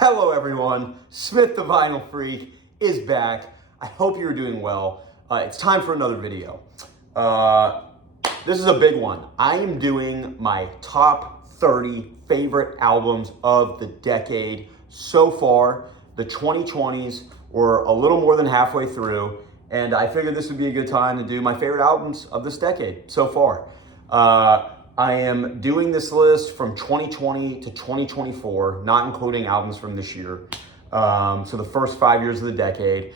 Hello everyone, Smith the Vinyl Freak is back. I hope you're doing well. It's time for another video. This is a big one. I am doing my top 30 favorite albums of the decade so far. The 2020s were a little more than halfway through, and I figured this would be a good time to do my favorite albums of this decade so far. I am doing this list from 2020 to 2024, not including albums from this year. So the first 5 years of the decade.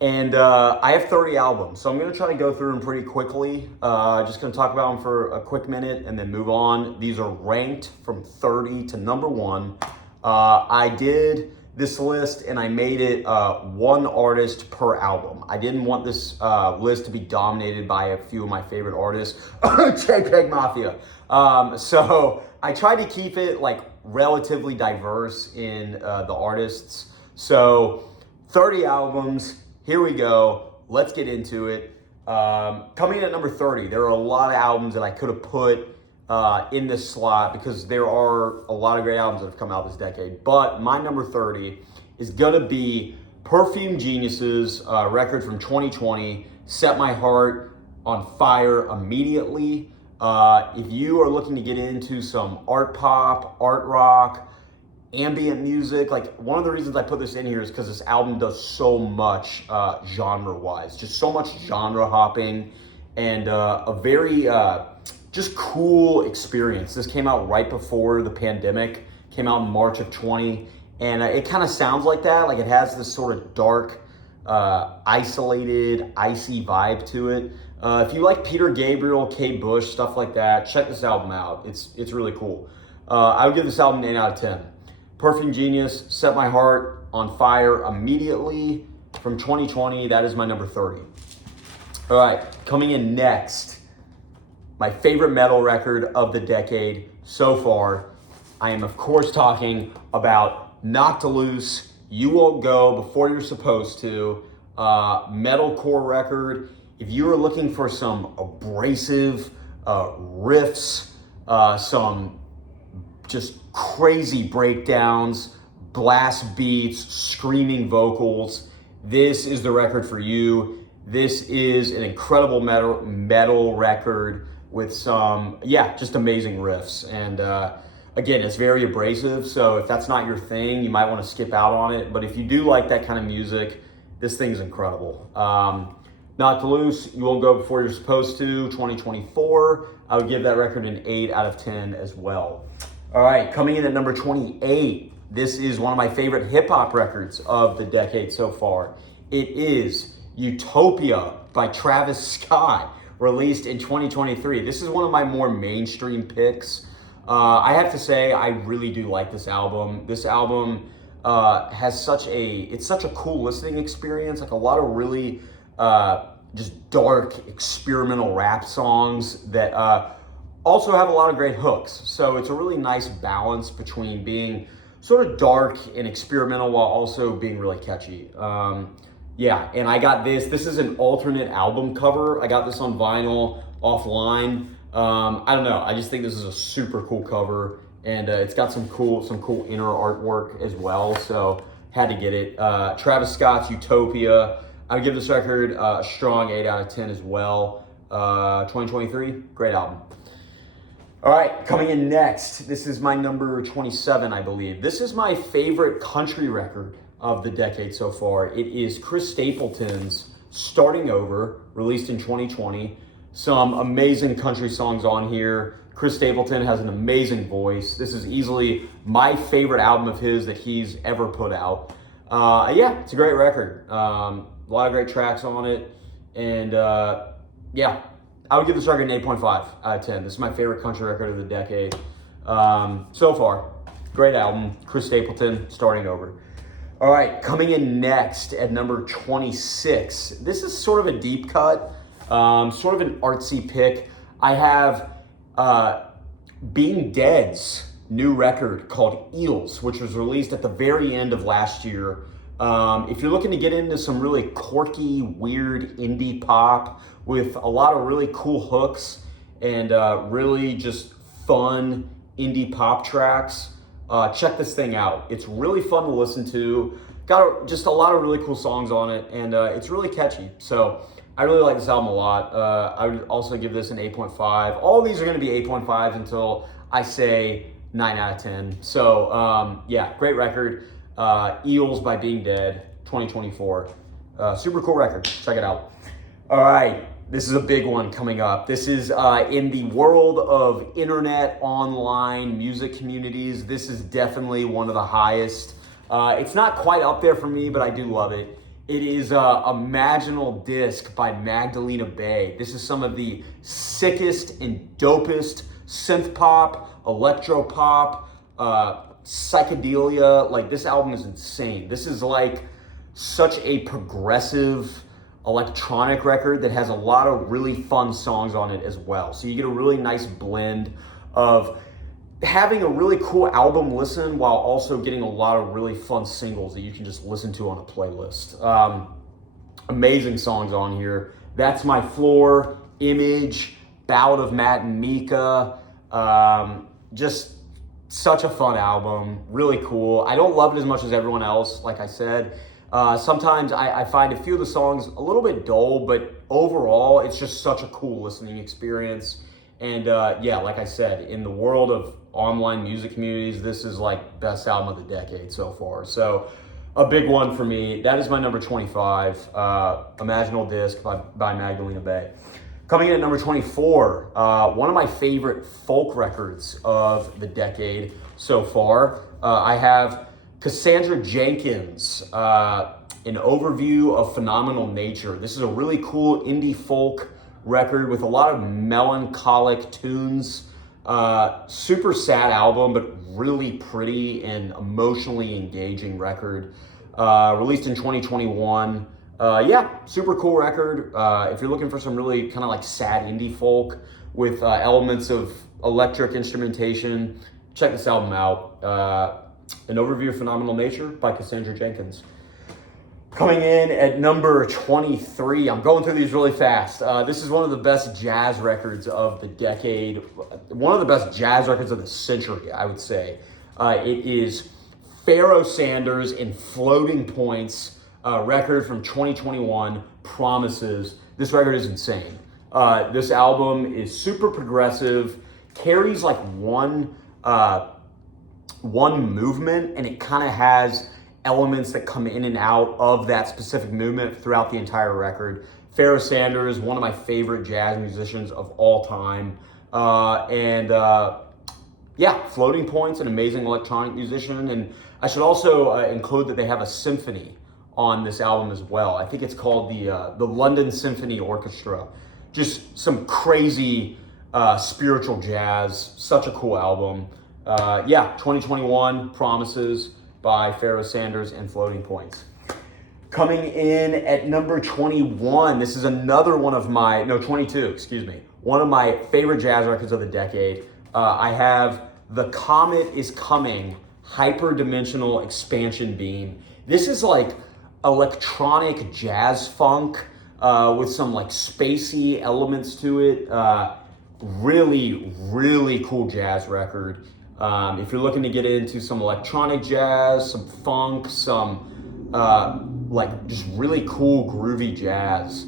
And I have 30 albums, so I'm gonna try to go through them pretty quickly. Just gonna talk about them for a quick minute and then move on. These are ranked from 30 to number one. I did this list and I made it one artist per album. I didn't want this list to be dominated by a few of my favorite artists, JPEG Mafia. So I tried to keep it like relatively diverse in the artists. So 30 albums, here we go. Let's get into it. Coming in at number 30, there are a lot of albums that I could have put in this slot because there are a lot of great albums that have come out this decade. But my number 30 is gonna be Perfume Genius's record from 2020, Set My Heart on Fire Immediately. If you are looking to get into some art pop, art rock, ambient music, like one of the reasons I put this in here is because this album does so much genre-wise, just so much genre hopping and a very just cool experience. This came out right before the pandemic, came out in March of 20, and it kind of sounds like that, like it has this sort of dark, isolated, icy vibe to it. If you like Peter Gabriel, Kate Bush, stuff like that, check this album out. It's really cool. I would give this album an 8 out of 10. Perfume Genius, Set My Heart on Fire Immediately from 2020. That is my number 30. All right, coming in next, my favorite metal record of the decade so far. I am, of course, talking about Knocked Loose, You Won't Go Before You're Supposed To, metalcore record. If you are looking for some abrasive riffs, some just crazy breakdowns, blast beats, screaming vocals, this is the record for you. This is an incredible metal record with some, just amazing riffs. And again, it's very abrasive, so if that's not your thing, you might want to skip out on it. But if you do like that kind of music, this thing's incredible. Knocked Loose, You Won't Go Before You're Supposed To, 2024. I would give that record an 8 out of 10 as well. All right, coming in at number 28, this is one of my favorite hip-hop records of the decade so far. It is Utopia by Travis Scott, released in 2023. This is one of my more mainstream picks. I have to say, I really do like this album. This album has such a cool listening experience, like a lot of really just dark experimental rap songs that also have a lot of great hooks. So it's a really nice balance between being sort of dark and experimental while also being really catchy. And I got this. This is an alternate album cover. I got this on vinyl offline. I don't know. I just think this is a super cool cover, and it's got some cool inner artwork as well. So had to get it. Travis Scott's Utopia. I would give this record a strong 8 out of 10 as well. 2023, great album. All right, coming in next, this is my number 27, I believe. This is my favorite country record of the decade so far. It is Chris Stapleton's Starting Over, released in 2020. Some amazing country songs on here. Chris Stapleton has an amazing voice. This is easily my favorite album of his that he's ever put out. It's a great record. A lot of great tracks on it. And I would give this record an 8.5 out of 10. This is my favorite country record of the decade so far. Great album. Chris Stapleton, Starting Over. All right, coming in next at number 26. This is sort of a deep cut, sort of an artsy pick. I have Being Dead's new record called Eels, which was released at the very end of last year. If you're looking to get into some really quirky, weird indie pop with a lot of really cool hooks and really just fun indie pop tracks, check this thing out. It's really fun to listen to. Got just a lot of really cool songs on it, and it's really catchy. So I really like this album a lot. I would also give this an 8.5. All of these are going to be 8.5s until I say 9 out of 10. So yeah, great record. Eels by Being Dead, 2024. Super cool record. Check it out. All right. This is a big one coming up. This is in the world of internet, online music communities. This is definitely one of the highest. It's not quite up there for me, but I do love it. It is Imaginal Disc by Magdalena Bay. This is some of the sickest and dopest synth pop, electro pop, psychedelia. Like, this album is insane. This is like such a progressive electronic record that has a lot of really fun songs on it as well. So you get a really nice blend of having a really cool album listen while also getting a lot of really fun singles that you can just listen to on a playlist. Amazing songs on here. That's My Floor, Image, Ballad of Matt and Mika. Just such a fun album, really cool. I don't love it as much as everyone else, like I said. Sometimes I find a few of the songs a little bit dull, but overall, it's just such a cool listening experience. And yeah, like I said, in the world of online music communities, this is like best album of the decade so far. So a big one for me. That is my number 25, Imaginal Disc by Magdalena Bay. Coming in at number 24, one of my favorite folk records of the decade so far. I have Cassandra Jenkins, An Overview of Phenomenal Nature. This is a really cool indie folk record with a lot of melancholic tunes. Super sad album, but really pretty and emotionally engaging record. Released in 2021. Yeah, super cool record. If you're looking for some really kind of like sad indie folk with elements of electric instrumentation, check this album out. An Overview of Phenomenal Nature by Cassandra Jenkins. Coming in at number 23, I'm going through these really fast. This is one of the best jazz records of the decade, one of the best jazz records of the century, I would say. It is Pharoah Sanders and Floating Points, record from 2021, Promises. This record is insane. This album is super progressive, carries like one movement, and it kind of has elements that come in and out of that specific movement throughout the entire record. Pharoah Sanders, one of my favorite jazz musicians of all time. Yeah, Floating Point's an amazing electronic musician. And I should also include that they have a symphony on this album as well. I think it's called the London Symphony Orchestra. Just some crazy spiritual jazz. Such a cool album. Yeah, 2021, Promises by Pharoah Sanders and Floating Points. Coming in at number 21, this is another one of my, no, 22, excuse me, one of my favorite jazz records of the decade. I have The Comet is Coming, Hyperdimensional Expansion Beam. This is like electronic jazz funk with some like spacey elements to it. Really, really cool jazz record. If you're looking to get into some electronic jazz, some funk, some like just really cool groovy jazz,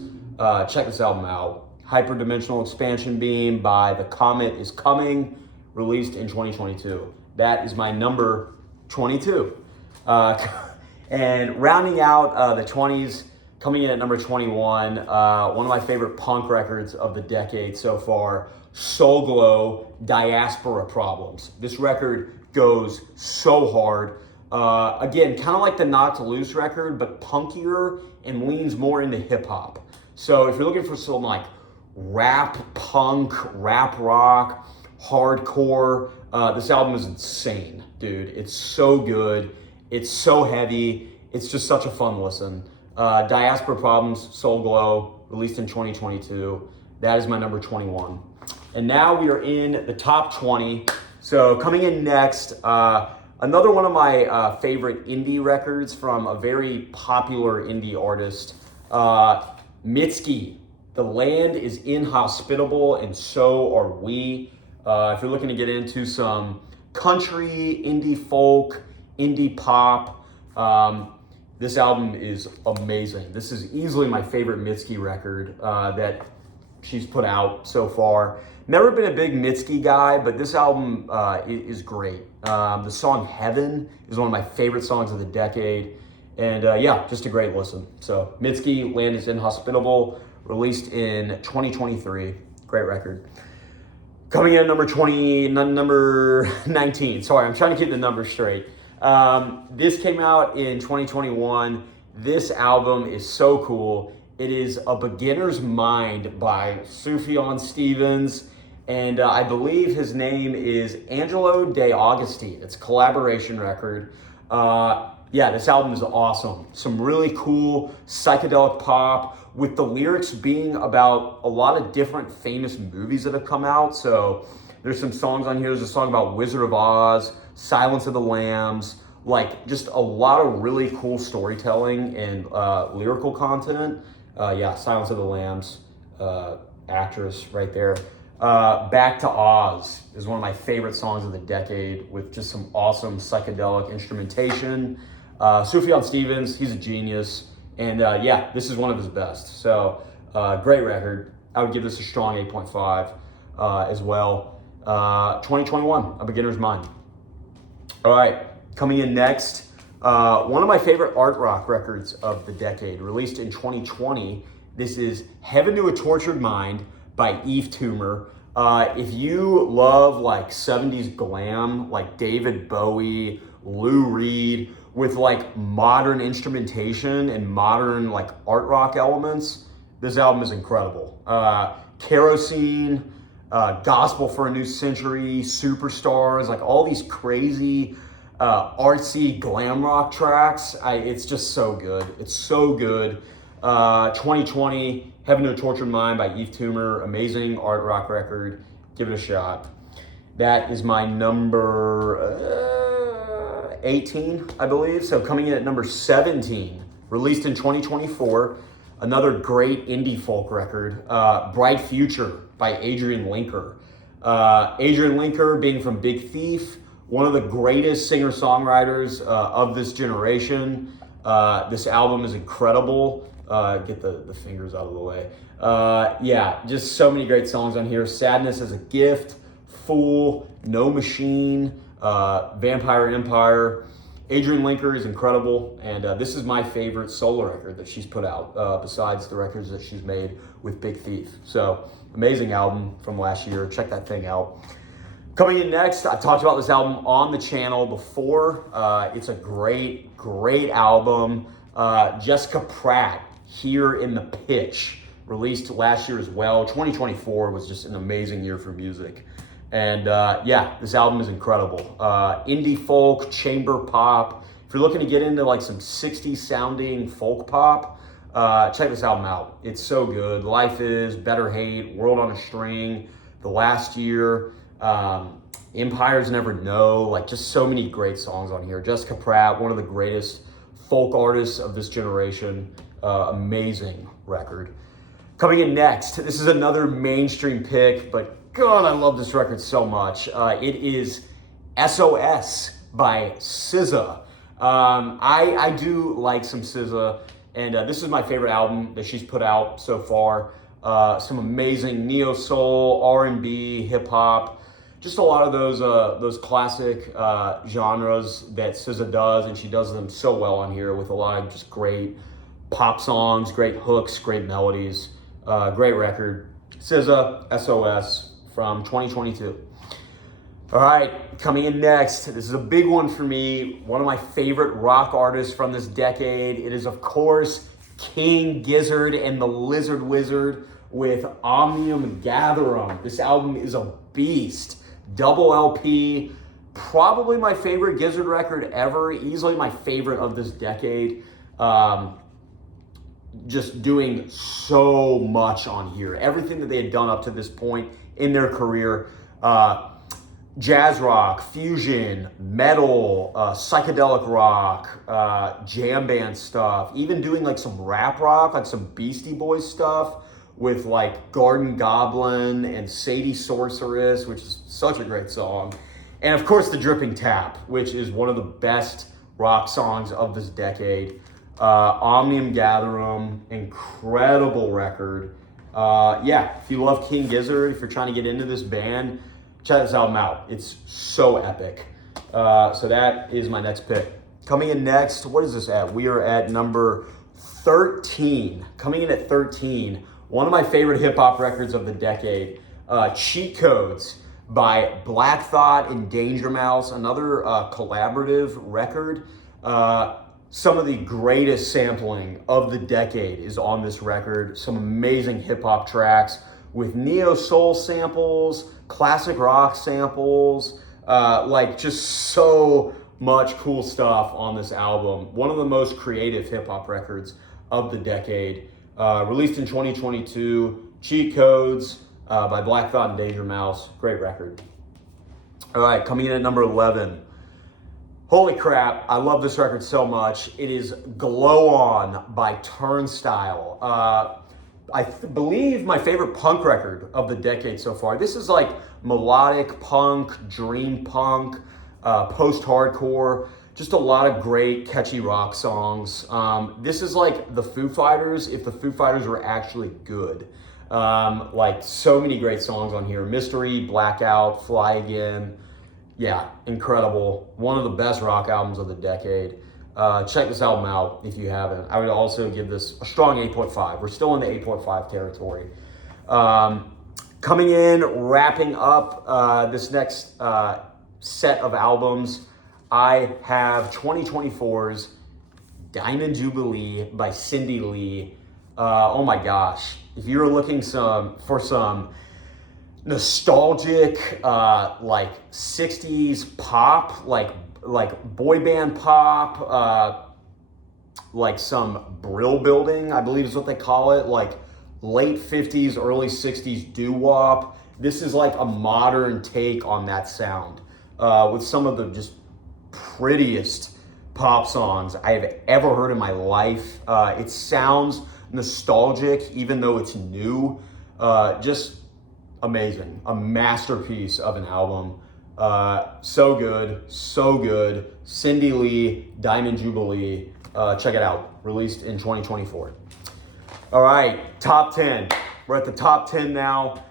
check this album out. Hyperdimensional Expansion Beam by The Comet is Coming, released in 2022. That is my number 22. And rounding out the 20s, coming in at number 21, one of my favorite punk records of the decade so far, Soul Glow, Diaspora Problems. This record goes so hard. Again, kind of like the Not to Loose record, but punkier and leans more into hip hop. So if you're looking for some like rap punk, rap rock, hardcore, this album is insane, dude. It's so good. It's so heavy. It's just such a fun listen. Diaspora Problems, Soul Glow, released in 2022. That is my number 21. And now we are in the top 20. So coming in next, another one of my favorite indie records from a very popular indie artist, Mitski. The Land is Inhospitable and So Are We. If you're looking to get into some country, indie folk, indie pop. This album is amazing. This is easily my favorite Mitski record that she's put out so far. Never been a big Mitski guy, but this album is great. The song Heaven is one of my favorite songs of the decade. And yeah, just a great listen. So Mitski, Land is Inhospitable, released in 2023. Great record. Coming in number 19. Sorry, I'm trying to keep the numbers straight. This came out in 2021. This album is so cool. It is A Beginner's Mind by Sufjan Stevens. And I believe his name is Angelo De Augustine. It's a collaboration record. Yeah, this album is awesome. Some really cool psychedelic pop with the lyrics being about a lot of different famous movies that have come out. So there's some songs on here. There's a song about Wizard of Oz, Silence of the Lambs, like just a lot of really cool storytelling and lyrical content. Yeah, Silence of the Lambs, actress right there. Back to Oz is one of my favorite songs of the decade with just some awesome psychedelic instrumentation. Sufjan Stevens, he's a genius. And yeah, this is one of his best. So great record. I would give this a strong 8.5 as well. 2021, A Beginner's Mind. All right, coming in next, one of my favorite art rock records of the decade, released in 2020. This is Heaven to a Tortured Mind by Yves Tumor. If you love like 70s glam, like David Bowie, Lou Reed, with like modern instrumentation and modern like art rock elements, this album is incredible. Kerosene, Gospel for a New Century, Superstars, like all these crazy artsy glam rock tracks. It's just so good. It's so good. 2020, Heaven to a Tortured Mind by Yves Tumor. Amazing art rock record. Give it a shot. That is my number 18, I believe. So coming in at number 17, released in 2024, another great indie folk record, Bright Future by Adrian Linker. Adrian Linker, being from Big Thief, one of the greatest singer-songwriters of this generation. This album is incredible. Get the fingers out of the way. Yeah, just so many great songs on here. Sadness as a Gift, Fool, No Machine, Vampire Empire. Adrian Linker is incredible, and this is my favorite solo record that she's put out, besides the records that she's made with Big Thief. So, amazing album from last year. Check that thing out. Coming in next, I talked about this album on the channel before. It's a great, great album. Jessica Pratt, Here in the Pitch, released last year as well. 2024 was just an amazing year for music. And yeah, this album is incredible. Indie folk, chamber pop. If you're looking to get into like some 60s sounding folk pop, check this album out. It's so good. Life Is, Better Hate, World on a String, The Last Year, Empires Never Know, like just so many great songs on here. Jessica Pratt, one of the greatest folk artists of this generation. Amazing record. Coming in next, this is another mainstream pick, but God, I love this record so much. It is SOS by SZA. I do like some SZA, and this is my favorite album that she's put out so far. Some amazing neo soul, R&B, hip hop, just a lot of those classic genres that SZA does, and she does them so well on here with a lot of just great pop songs, great hooks, great melodies. Great record. SZA, SOS from 2022. All right, coming in next. This is a big one for me. One of my favorite rock artists from this decade. It is, of course, King Gizzard and the Lizard Wizard with Omnium Gatherum. This album is a beast. Double LP. Probably my favorite Gizzard record ever. Easily my favorite of this decade. Just doing so much on here. Everything that they had done up to this point in their career. Jazz rock, fusion, metal, psychedelic rock, jam band stuff, even doing like some rap rock, like some Beastie Boys stuff with like Garden Goblin and Sadie Sorceress, which is such a great song. And of course, The Dripping Tap, which is one of the best rock songs of this decade. Omnium Gatherum, incredible record. Yeah, if you love King Gizzard, if you're trying to get into this band, check this album out. It's so epic. So that is my next pick. Coming in next, what is this at? We are at number 13. Coming in at 13, one of my favorite hip hop records of the decade, Cheat Codes by Black Thought and Danger Mouse, another collaborative record. Some of the greatest sampling of the decade is on this record. Some amazing hip hop tracks with neo soul samples, classic rock samples, like just so much cool stuff on this album. One of the most creative hip hop records of the decade. Released in 2022, Cheat Codes by Black Thought and Danger Mouse. Great record. All right, coming in at number 11. Holy crap, I love this record so much. It is Glow On by Turnstile. I believe my favorite punk record of the decade so far. This is like melodic punk, dream punk, post-hardcore, just a lot of great catchy rock songs. This is like the Foo Fighters if the Foo Fighters were actually good. Like so many great songs on here. Mystery, Blackout, Fly Again. Yeah, incredible. One of the best rock albums of the decade. Check this album out if you haven't. I would also give this a strong 8.5. We're still in the 8.5 territory. Coming in, wrapping up this next set of albums, I have 2024's Diamond Jubilee by Cindy Lee. Oh my gosh. If you're looking for some nostalgic, like 60s pop, like boy band pop, like some Brill building, I believe is what they call it, like late 50s, early 60s doo-wop. This is like a modern take on that sound, with some of the just prettiest pop songs I have ever heard in my life. It sounds nostalgic, even though it's new. Just amazing. A masterpiece of an album. So good, so good. Cindy Lee, Diamond Jubilee. Check it out. Released in 2024. All right, top 10. We're at the top 10 now.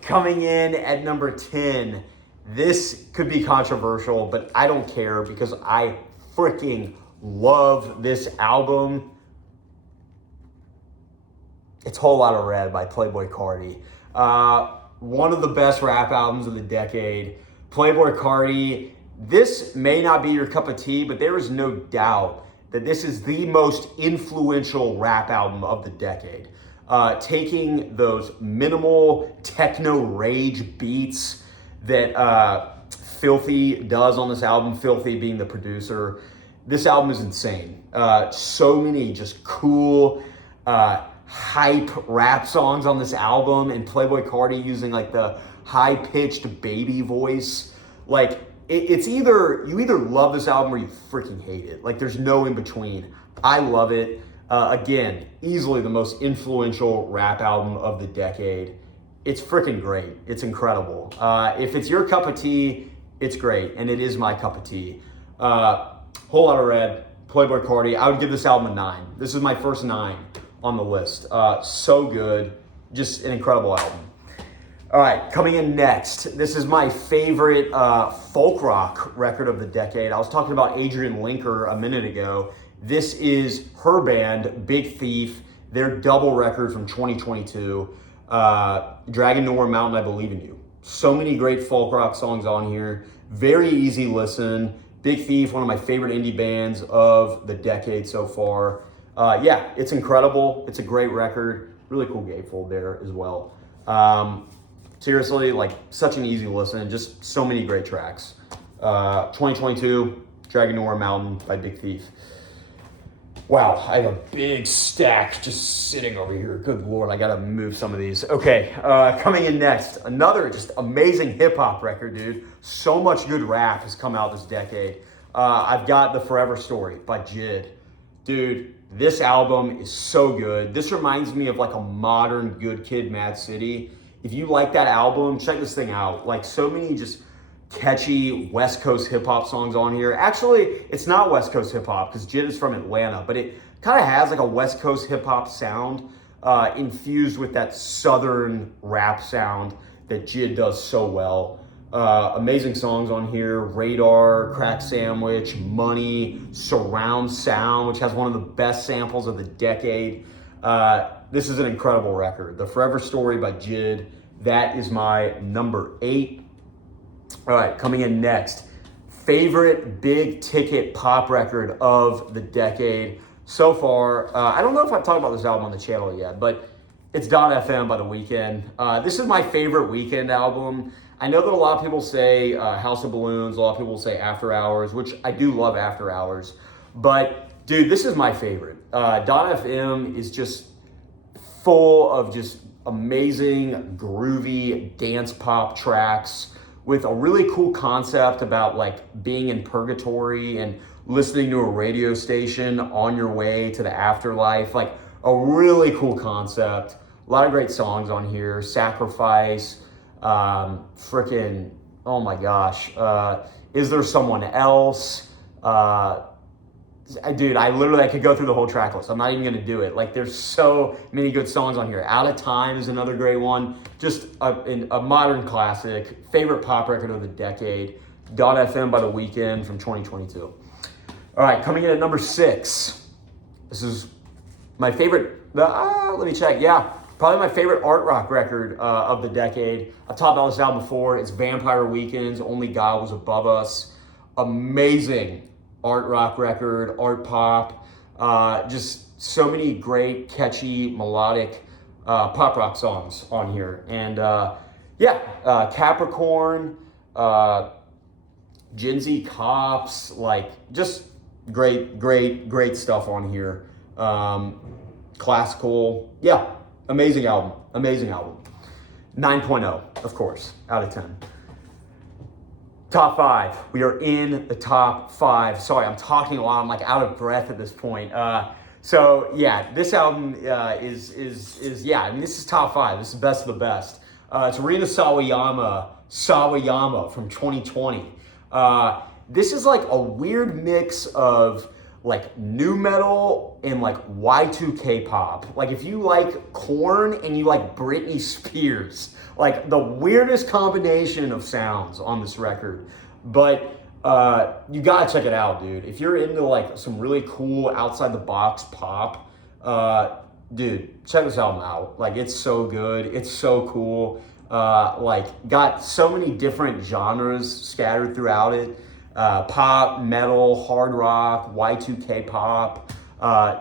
Coming in at number 10. This could be controversial, but I don't care because I freaking love this album. It's Whole Lotta Red by Playboi Carti. One of the best rap albums of the decade. Playboi Carti, this may not be your cup of tea, but there is no doubt that this is the most influential rap album of the decade. Taking those minimal techno rage beats that Filthy does on this album, Filthy being the producer. This album is insane. So many just cool, hype rap songs on this album, and Playboi Carti using like the high-pitched baby voice. Like, it's either, you either love this album or you freaking hate it. Like, there's no in between. I love it. Again, easily the most influential rap album of the decade. It's freaking great. It's incredible. If it's your cup of tea, it's great, and it is my cup of tea. Whole Lotta Red, Playboi Carti. I would give this album a 9. This is my first 9 on the list. So good. Just an incredible album. All right, coming in next. This is my favorite folk rock record of the decade. I was talking about Adrian Linker a minute ago. This is her band, Big Thief, their double record from 2022. Dragon Nowhere Mountain, I Believe in You. So many great folk rock songs on here. Very easy listen. Big Thief, one of my favorite indie bands of the decade so far. Yeah, it's incredible. It's a great record. Really cool gatefold there as well. Seriously, like such an easy listen. Just so many great tracks. 2022, Dragon Nowhere Mountain by Big Thief. Wow, I have a big stack just sitting over here. Good Lord, I gotta move some of these. Okay, coming in next, another just amazing hip hop record, dude. So much good rap has come out this decade. I've got The Forever Story by Jid. Dude, this album is so good. This reminds me of like a modern Good Kid, Mad City. If you like that album, check this thing out. Like so many just catchy West Coast hip hop songs on here. Actually, it's not West Coast hip hop because JID is from Atlanta, but it kind of has like a West Coast hip hop sound infused with that Southern rap sound that JID does so well. Amazing songs on here: Radar, Crack Sandwich, Money, Surround Sound, which has one of the best samples of the decade. This is an incredible record. The Forever Story by JID. That is my number 8. All right, coming in next. Favorite big ticket pop record of the decade so far. I don't know if I've talked about this album on the channel yet, but it's .fm by The Weeknd. This is my favorite Weeknd album. I know that a lot of people say House of Balloons, a lot of people say After Hours, which I do love After Hours. But, dude, this is my favorite. .fm is just full of just amazing, groovy dance pop tracks with a really cool concept about like being in purgatory and listening to a radio station on your way to the afterlife. Like a really cool concept. A lot of great songs on here. Sacrifice, freaking, oh my gosh. Is There Someone Else? Dude, I could go through the whole track list. I'm not even gonna do it. Like, there's so many good songs on here. Out of Time is another great one. Just a modern classic. Favorite pop record of the decade. .fm by The Weeknd from 2022. All right, coming in at number 6. This is my favorite, let me check. Yeah, probably my favorite art rock record of the decade. I've talked about this album before. It's Vampire Weekend's Only God Was Above Us. Amazing art rock record, art pop, just so many great, catchy, melodic pop rock songs on here. And Capricorn, Gen Z Cops, like just great stuff on here. Classical, yeah, amazing album. 9.0, of course, out of 10. Top 5. We are in the top 5. Sorry, I'm talking a lot. I'm like out of breath at this point. So yeah, this album is this is top 5. This is best of the best. It's Rina Sawayama from 2020. This is like a weird mix of like nu metal and like Y2K pop. Like if you like Korn and you like Britney Spears, like the weirdest combination of sounds on this record. But you gotta check it out, dude. If you're into like some really cool outside the box pop, dude, check this album out. Like it's so good, it's so cool. Like got so many different genres scattered throughout it. Pop, metal, hard rock, Y2K pop.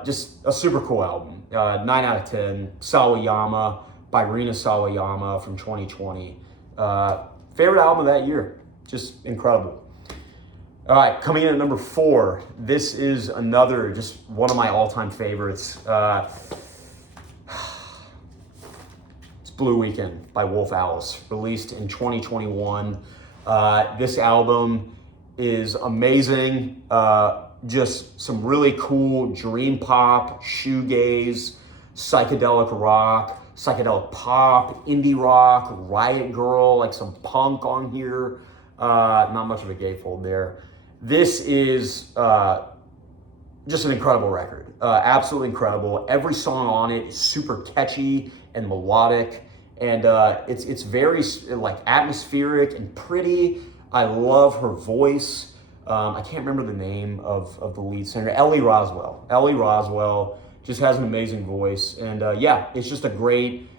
Just a super cool album. 9 out of 10. Sawayama by Rina Sawayama from 2020. Favorite album of that year. Just incredible. All right, coming in at number 4. This is another, just one of my all-time favorites. It's Blue Weekend by Wolf Alice, released in 2021. This album is amazing. Just some really cool dream pop, shoegaze, psychedelic rock, psychedelic pop, indie rock, Riot Girl, like some punk on here. Not much of a gatefold there. This is just an incredible record. Absolutely incredible. Every song on it is super catchy and melodic, and it's very like atmospheric and pretty. I love her voice. I can't remember the name of the lead singer, Ellie Roswell. Ellie Roswell just has an amazing voice. And it's just a great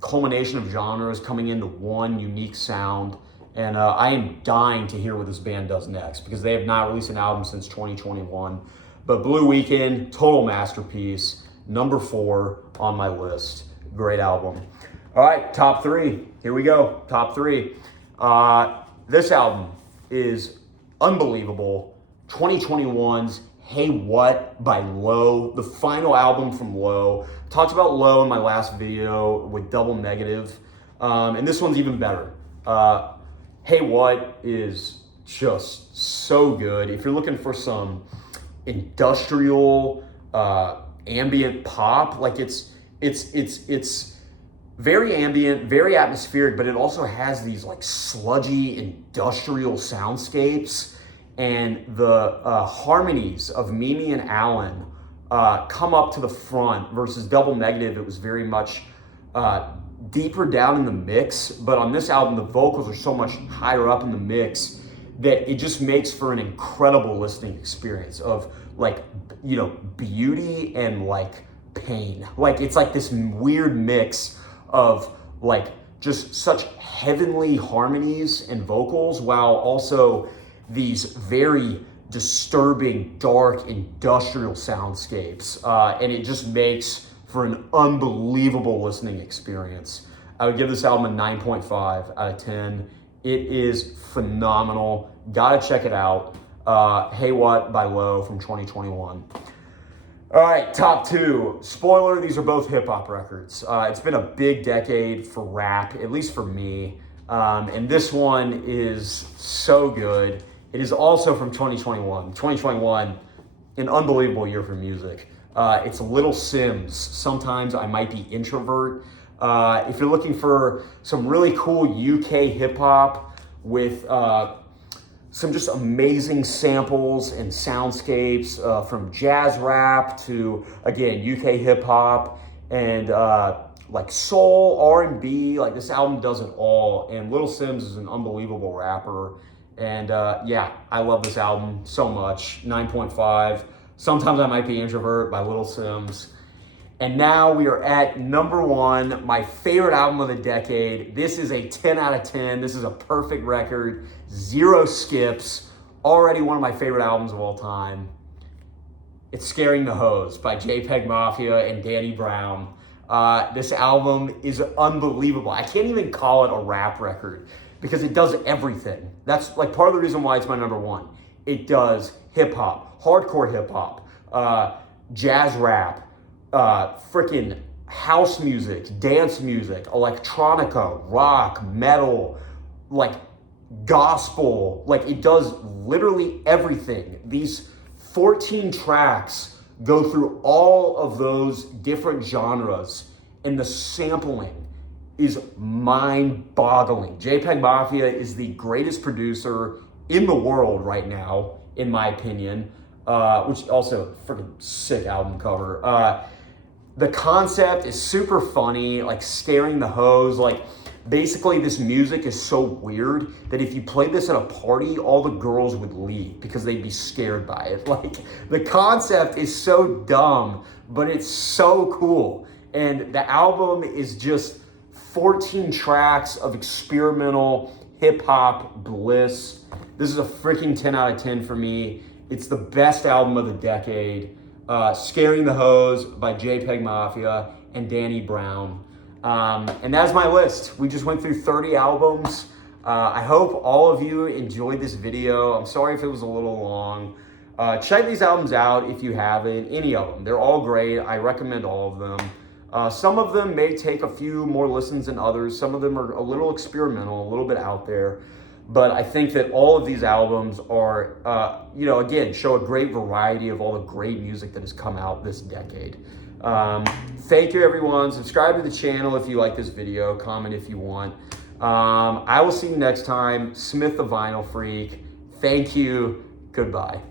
culmination of genres coming into one unique sound. And I am dying to hear what this band does next because they have not released an album since 2021. But Blue Weekend, total masterpiece. Number 4 on my list. Great album. All right, top 3. Here we go. Top 3. This album is unbelievable. 2021's Hey What by Low, the final album from Low. Talked about Low in my last video with Double Negative, and this one's even better. Hey What is just so good. If you're looking for some industrial ambient pop, like it's very ambient, very atmospheric, but it also has these like sludgy industrial soundscapes, and the harmonies of Mimi and Alan come up to the front versus Double Negative. It was very much deeper down in the mix, but on this album, the vocals are so much higher up in the mix that it just makes for an incredible listening experience of like, you know, beauty and like pain. Like it's like this weird mix of like just such heavenly harmonies and vocals while also these very disturbing, dark, industrial soundscapes. And it just makes for an unbelievable listening experience. I would give this album a 9.5 out of 10. It is phenomenal. Gotta check it out. Hey What by Low from 2021. All right, top two. Spoiler, these are both hip hop records. It's been a big decade for rap, at least for me. And this one is so good. It is also from 2021. 2021, an unbelievable year for music. It's Little Simz. Sometimes I Might Be Introvert. If you're looking for some really cool UK hip hop with some just amazing samples and soundscapes from jazz rap to, again, UK hip hop and like soul, R&B, like this album does it all. And Little Simz is an unbelievable rapper. And yeah, I love this album so much. 9.5. Sometimes I Might Be Introvert by Little Simz. And now we are at number one, my favorite album of the decade. This is a 10 out of 10. This is a perfect record. 0 skips. Already one of my favorite albums of all time. It's Scaring the Hoes by JPEG Mafia and Danny Brown. This album is unbelievable. I can't even call it a rap record because it does everything. That's like part of the reason why it's my number one. It does hip hop, hardcore hip hop, jazz rap, freaking house music, dance music, electronica, rock, metal, like gospel. Like it does literally everything. These 14 tracks go through all of those different genres, and the sampling is mind-boggling. JPEG Mafia is the greatest producer in the world right now, in my opinion, which also freaking sick album cover. The concept is super funny, like Scaring the Hoes. Like basically this music is so weird that if you played this at a party, all the girls would leave because they'd be scared by it. Like the concept is so dumb, but it's so cool. And the album is just 14 tracks of experimental hip hop bliss. This is a freaking 10 out of 10 for me. It's the best album of the decade. Scaring the Hoes by JPEG Mafia and Danny Brown. And that's my list. We just went through 30 albums. I hope all of you enjoyed this video. I'm sorry if it was a little long. Check these albums out if you haven't, any of them. They're all great. I recommend all of them. Some of them may take a few more listens than others. Some of them are a little experimental, a little bit out there. But I think that all of these albums are, you know, again, show a great variety of all the great music that has come out this decade. Thank you, everyone. Subscribe to the channel if you like this video. Comment if you want. I will see you next time. Smith the Vinyl Freak. Thank you. Goodbye.